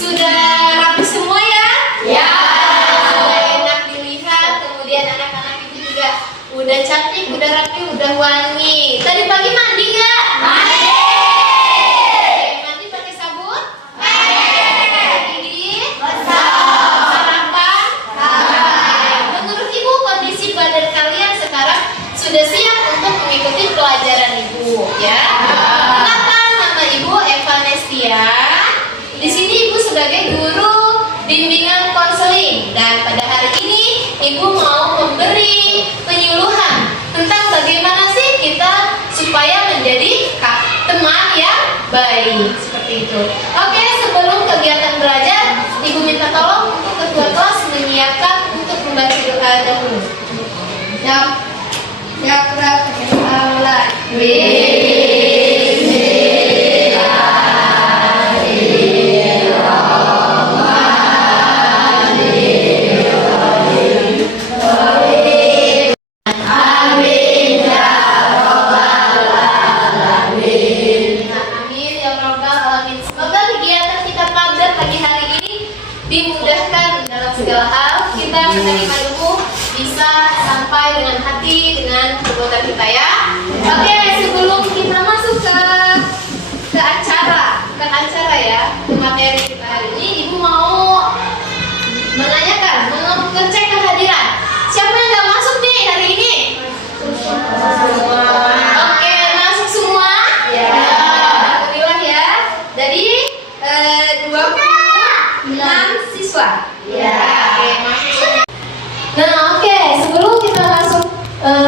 Sudah rapi semua ya? Ya. Sudah enak dilihat, kemudian anak-anak itu juga udah cantik, udah rapi, udah wangi. Tadi pagi mandi nggak? Mandi. Mandi pakai sabun? Pakai gigi? Sarapan? Menurut Ibu kondisi badan kalian sekarang sudah siap untuk mengikuti pelajaran Ibu, ya? Kenalkan, nama Ibu Eva Nestia. Di sini Ibu sebagai guru bimbingan konseling, dan pada hari ini Ibu mau memberi penyuluhan tentang bagaimana sih kita supaya menjadi teman yang baik, seperti itu. Oke, sebelum kegiatan belajar, Ibu minta tolong untuk ketua kelas menyiapkan untuk membaca doa dahulu. Dimudahkan dalam segala hal, kita menerima ilmu bisa sampai dengan hati, dengan perbuatan kita, ya. Oke, sebelum kita masuk ke acara ya, ke materi kita hari ini, Ibu mau menanyakan, mengecek kehadiran. Siapa yang nggak masuk nih hari ini? Oke, masuk semua? Ya. Alhamdulillah ya. Jadi 26 siswa. Ya. Oke, masuk semua. Nah, oke, sebelum kita masuk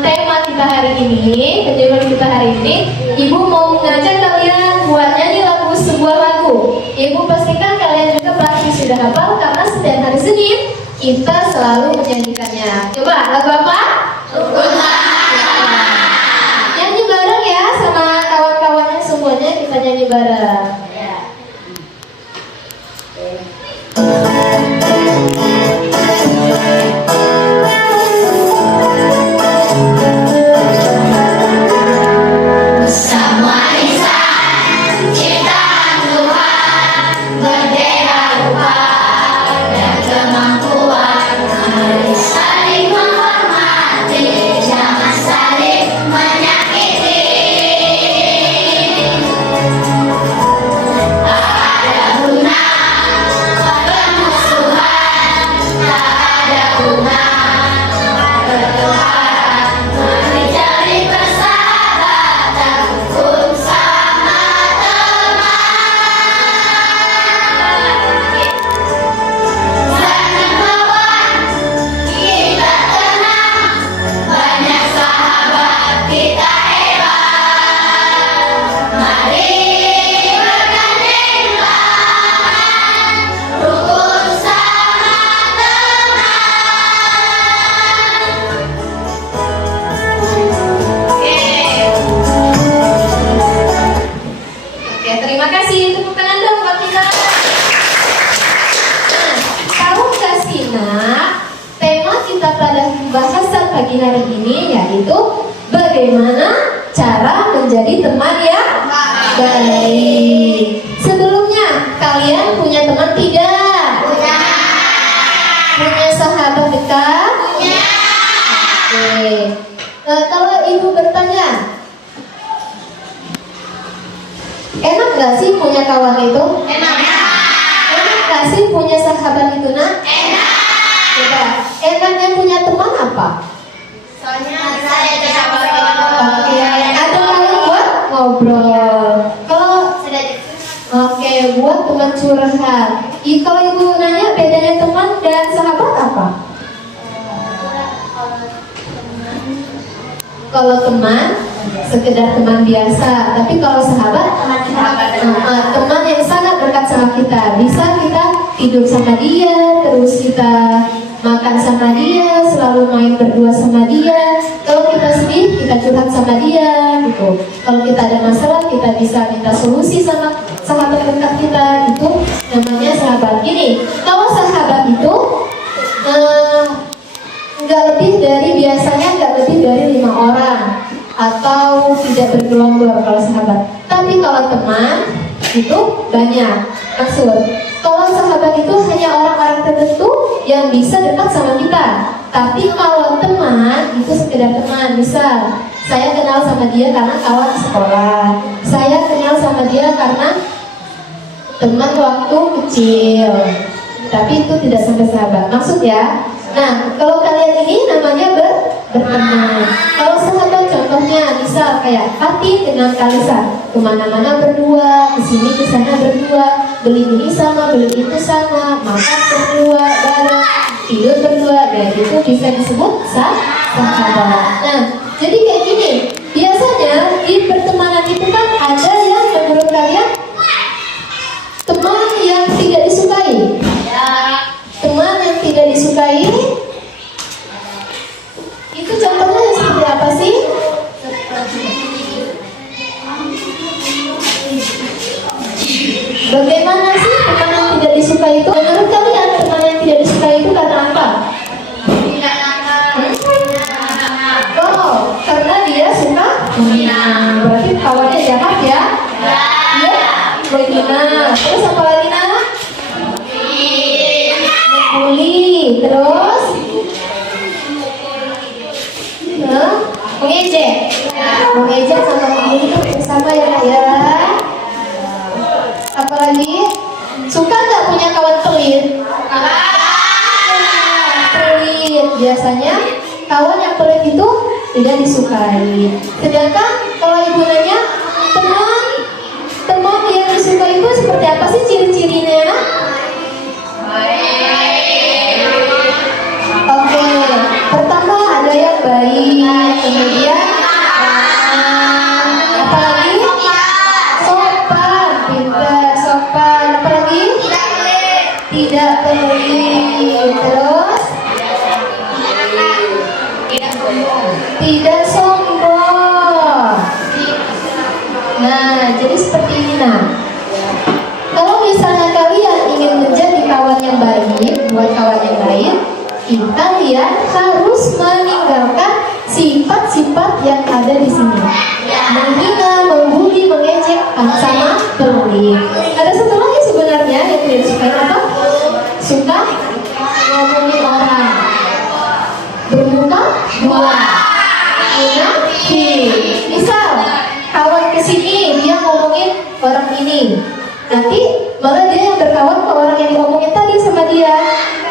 tema kita hari ini, kejuaraan kita hari ini, Ibu mau mengajak kalian buat nyanyi sebuah lagu. Ibu pastikan kalian juga pasti sudah hafal karena setiap hari Senin kita selalu menyanyikannya. Coba lagu apa? Nyanyi bareng ya sama kawan-kawannya semuanya, kita nyanyi bareng. Pagi hari ini yaitu bagaimana cara menjadi teman yang baik. Sebelumnya kalian punya teman tidak? Punya sahabat dekat? Oke. Kalau Ibu bertanya, enak gak sih punya kawan itu? Enak gak sih punya sahabat itu, nak? Enak. Coba, enaknya punya teman apa? Soalnya saya ada sahabat. Oke, ada kalian buat ngobrol. Kalau oke, buat teman curhat. Kalau Ibu nanya bedanya teman dan sahabat apa? Kalau teman sekedar teman biasa, tapi kalau sahabat teman yang sangat dekat sama kita. Bisa kita tidur sama dia, terus kita makan sama dia, selalu main berdua sama dia. Kalau kita sedih, kita curhat sama dia, gitu. Kalau kita ada masalah, kita bisa minta solusi sama sahabat dekat kita. Itu namanya sahabat. Gini, kalau sahabat itu nggak lebih dari 5 orang atau tidak bergelombol kalau sahabat. Tapi kalau teman itu banyak. Maksud, kalau Kalau sahabat itu hanya orang-orang tertentu yang bisa dekat sama kita. Tapi kalau teman itu sekedar teman. Misal saya kenal sama dia karena kawan sekolah, saya kenal sama dia karena teman waktu kecil, tapi itu tidak sampai sahabat. Maksud ya? Nah, kalau kalian ini namanya berteman. Kalau sahabat contohnya, misal kayak Fatin dengan Kalisa, kemana-mana berdua, kesini kesana berdua, beli ini sama, beli itu sama, makan berdua, bareng, tidur berdua, dan itu bisa disebut sahabat. Nah, jadi kayak gini, biasanya di pertemanan itu kan ada yang menurut kalian teman yang tidak disukai. Teman yang tidak disukai itu contohnya seperti apa sih? Bagaimana sih teman yang tidak disukai itu? Menurut kalian teman yang tidak disukai itu karena apa? Oh, karena dia suka menghina. Berarti kawannya jahat ya? Iya, menghina. Terus apa lagi Nah? Membuli. Terus? Mengejek. Mengejek sama membuli itu bersama ya Kak ya. Apalagi? Suka nggak punya kawan pelit? Pelit. Biasanya kawan yang pelit itu tidak disukai. Sedangkan kalau ibu nanya, teman yang disukai itu seperti apa sih ciri-cirinya? Oke, pertama ada yang baik, kemudian apa lagi? Sopan, pintar, sopan. Apa lagi? Tidak pelit. Terus? Tidak sombong. Nah, jadi seperti ini. Nah, kalau misalnya kalian ingin menjadi kawan yang baik buat kawan yang lain, kalian harus meninggalkan sifat-sifat yang ada di sini. Menghina, membuli, mengejek, sama pelit. Ada satu lagi sebenarnya yang tidak disukai apa? Suka ngomongin orang, bermuka dua, munafik. Misal kawan kesini dia ngomongin orang ini, nanti malah dia yang berkawan ke orang yang diomongin tadi sama dia,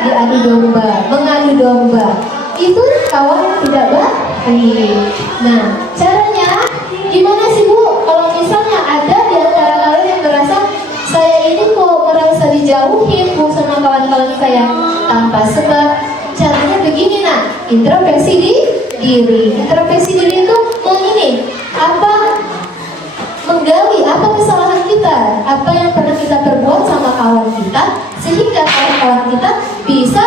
diadu domba, mengadu domba. Itu kawan yang tidak baik. Nah, caranya gimana sih Bu? Kalau misalnya ada di antara kalian yang merasa saya ini kok merasa dijauhin Bu sama kawan-kawan saya tanpa sebab, caranya begini Nah, introspeksi diri. Introspeksi diri itu menggali apa kesalahan kita, apa yang pernah kita perbuat sama kawan kita, sehingga kawan kita bisa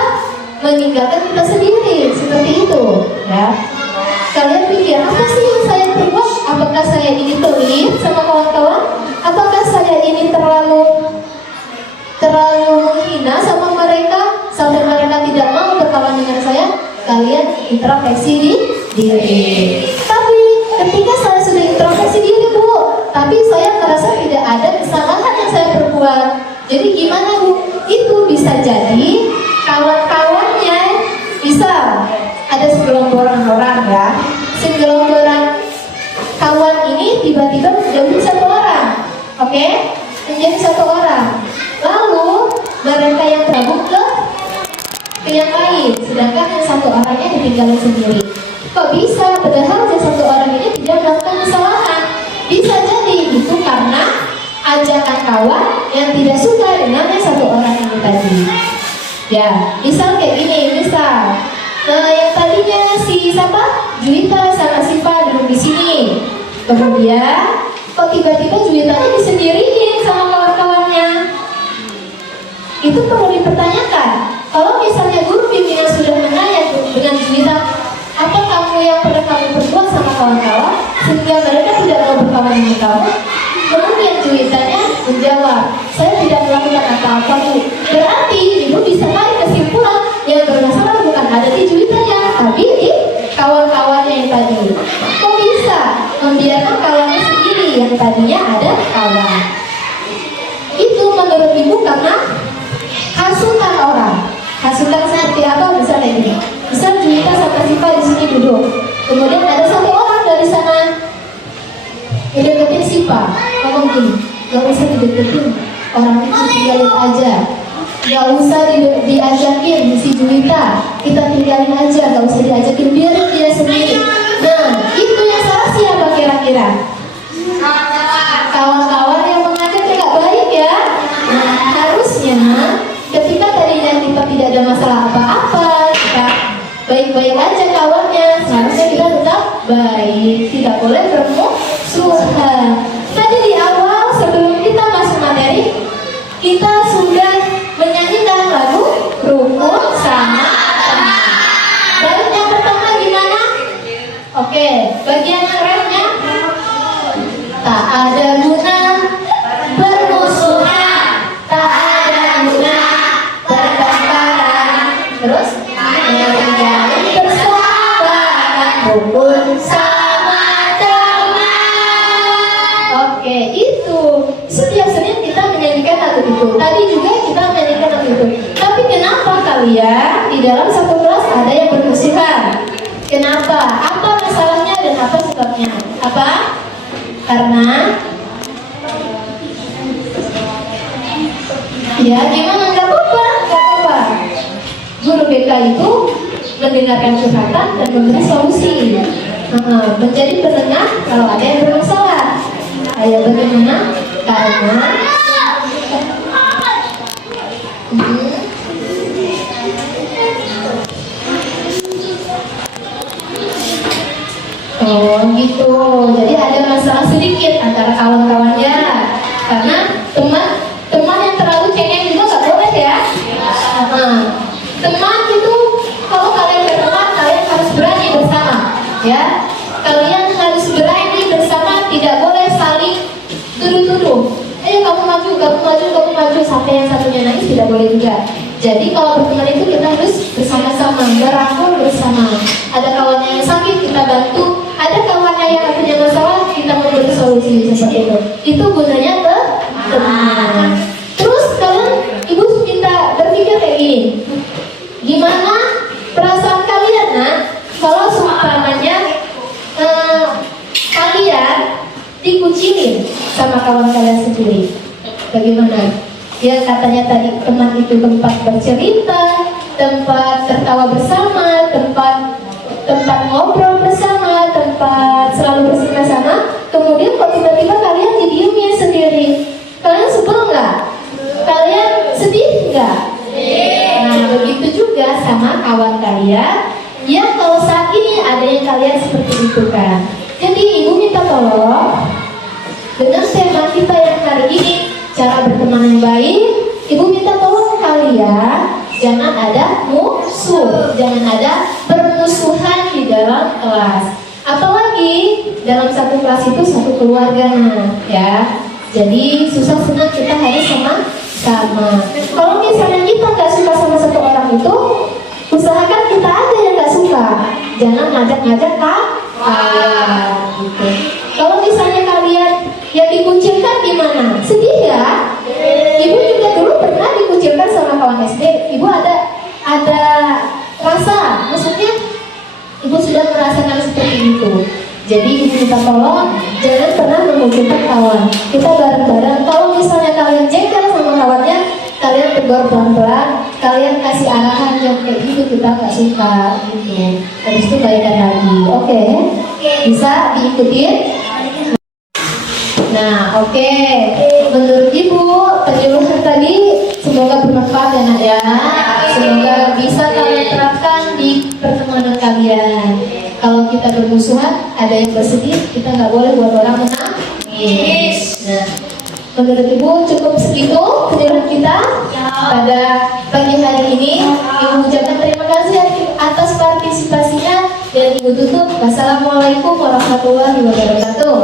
meninggalkan kita sendiri, seperti itu ya. Kalian pikir apa sih yang saya perbuat? Apakah saya ini pelit sama kawan-kawan? Apakah saya ini terlalu menghina sama mereka sampai mereka tidak mau berkawan dengan saya? Kalian introspeksi diri. Tapi ketika saya sudah introspeksi diri Bu, tapi saya merasa tidak ada kesalahan yang saya perbuat. Jadi gimana Bu? Itu bisa jadi kawan-kawannya bisa ada segelomboran orang ya. Segelomboran kawan ini tiba-tiba menjadi satu orang. Oke? Menjadi satu orang. Lalu mereka yang tergabung ke yang lain, sedangkan yang satu orangnya ditinggalkan sendiri. Kok bisa? Padahal yang satu orang ini tidak melakukan kesalahan. Bisa jadi itu karena ajakan kawan yang tidak suka dengan yang satu orang ini tadi. Ya, misal kayak gini, misal yang tadinya si siapa? Juwita sama Siva duduk di sini. Kemudian kok tiba-tiba Juwitanya disendiriin sama kawan-kawannya? Itu perlu dipertanyakan. Kalau misalnya guru bimbingan sudah menanya dengan Juwita, apa kamu yang pernah kamu perbuat sama kawan-kawan sehingga mereka tidak mau berkawan dengan kamu? Kemudian Juwitanya menjawab, saya tidak melakukan apa-apa Bu. Berarti ibu bisa tarik kesimpulan yang bermasalah bukan ada di Juwitanya, tapi di kawan-kawannya yang tadi. Kok bisa membiarkan kawannya sendiri yang tadinya ada kawan? Itu menurut ibu karena hasutan orang. Hasutan seperti apa? Bisa kayak gini. Misal Juwita sama Siva di sini duduk. Kemudian ada satu orang dari sana ngedeketin Siva, ngomong gini, gak usah dideketin, orang itu tinggalin aja. Gak usah diajakin si Juwita, kita tinggalin aja, gak usah diajakin, biarin dia sendiri. Nah, itu yang salah siapa kira-kira? Kawan-kawan yang mengajaknya gak baik ya. Nah, harusnya ketika tadinya kita tidak ada masalah apa-apa, kita baik-baik aja kawannya, seharusnya kita tetap baik, tidak boleh bermusuhan. Tadi di awal sebelum kita masuk materi, kita sudah menyanyikan lagu Rukun Sama Teman. Bait yang pertama gimana? Oke, bagian yang refnya. Tak ada guna bermusuhan, tak ada guna bertengkaran. Terus menjalin persahabatan, rukun sama teman. Oke, itu setiap Senin kita menyanyikan lagu itu. Tadi juga kita menyanyikan lagu itu. Tapi kenapa kalian di dalam satu kelas ada yang bermusuhan? Kenapa? Apa masalahnya dan apa sebabnya? Apa? Karena ya gimana, nggak apa-apa. Guru BK itu mendengarkan curhatan dan memberi solusi, menjadi penengah kalau ada yang bermasalah. Ayo bagaimana? Karena oh gitu, jadi ada masalah sedikit antara kawan-kawannya. Karena teman yang terlalu cengeng juga nggak boleh ya. Teman itu kalau kalian berteman, kalian harus berani bersama ya. Kalian harus berani bersama, tidak boleh saling tuduh-tuduh. Kamu maju, kamu maju, sampai yang satunya nangis, tidak boleh juga. Jadi kalau berteman itu kita harus bersama-sama, merangkul bersama. Ada kawannya yang sakit, kita bantu. Ada kawannya yang punya masalah, kita memberi solusi seperti itu. Itu gunanya ke teman. Terus kalian, ibu minta berpikir kayak gini. Gimana perasaan kalian kalau seumpamanya kalian dikucilin sama kawan kalian sendiri? Bagaimana? Ya katanya tadi teman itu tempat bercerita, tempat tertawa bersama, tempat ngobrol bersama, tempat selalu bersama-sama. Kemudian kok tiba-tiba kalian didiemin sendiri? Kalian sebel nggak? Kalian sedih nggak? Nah begitu juga sama kawan kalian yang kalau saat ini ada yang kalian seperti itu kan. Jadi ibu minta tolong dengan tema kita yang hari ini, cara berteman yang baik, ibu minta tolong kalian jangan ada musuh, jangan ada permusuhan di dalam kelas. Apalagi dalam satu kelas itu satu keluarga ya. Jadi susah senang kita harus sama-sama. Kalau misalnya kita nggak suka sama satu orang itu, usahakan kita aja yang nggak suka, jangan ngajak-ngajak kalian gitu. Kalau misalnya kalian yang dikucilkan gimana? Sedih ya? Ibu juga dulu pernah dikucilkan sama kawan SD. Ibu ada rasa, maksudnya ibu sudah merasakan seperti itu. Jadi ibu minta tolong jangan pernah mengucilkan kawan. Kita bareng-bareng. Kalau misalnya kalian jengkel sama kawannya, kalian tegur pelan-pelan, kalian kasih arahan yang kayak gitu kita nggak suka gitu. Habis itu baikan lagi. Oke? Bisa diikutin? Nah, oke. Menurut ibu penyuluhan tadi semoga bermanfaat ya nak ya. Semoga bisa kalian terapkan di pertemanan kalian. Kalau kita bermusuhan, ada yang bersedih, kita nggak boleh buat orang menangis. Nah, menurut ibu cukup segitu penyuluhan kita pada pagi hari ini. Ibu ucapkan terima kasih atas partisipasinya dan ibu tutup. Wassalamualaikum warahmatullahi wabarakatuh.